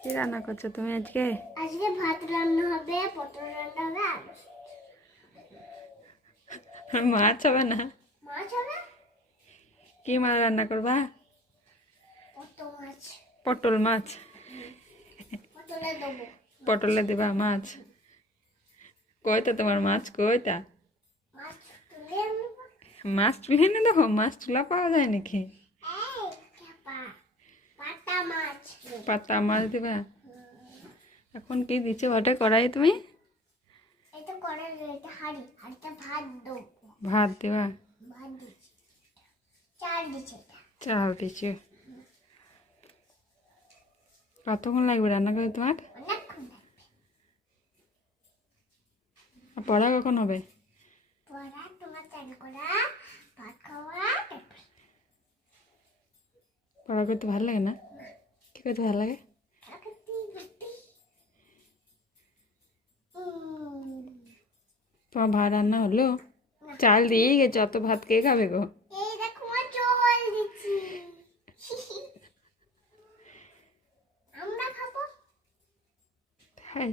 কি রান্না করছো তুমি আজকে? আজকে ভাত রান্না হবে, পটল রান্না হবে, আলু মাছ হবে না? মাছ হবে। কি মাছ রান্না করবা? পটল মাছ। পটল মাছ। পটলে দেবো। পটলে দিবা মাছ? কইতা তোমার মাছ কইতা? মাছ তুলে আনবো। মাছ তুলে এনে দেখো, মাছ তুলা পাওয়া যায় নাকি? এই খেপা, পাতা মাছ। পাতা মাছ দিবা? এখন কি দিচ্ছে ভাটে কড়াই তুমি? এটা করে এটা হাঁড়িতে ভাত দেবো। ভাত দিবা? ভাত দিচ্ছি, চাল দিচ্ছি। চাল দিচ্ছে। কতক্ষণ লাগবে রান্না করে তোমার? অনেকক্ষণ লাগবে। আর পড়া কখন হবে? পড়া তোমার চান করা, ভাত খাওয়া, পড়া করতে ভালো লাগে না? কি করতে ভালো লাগে? তোমার ভাত রান্না হলো? চাল দিয়েই গেছো, অত ভাত কে খাবে গো? এই দেখো মা জল দিচ্ছি। আমরা খাবো। তাই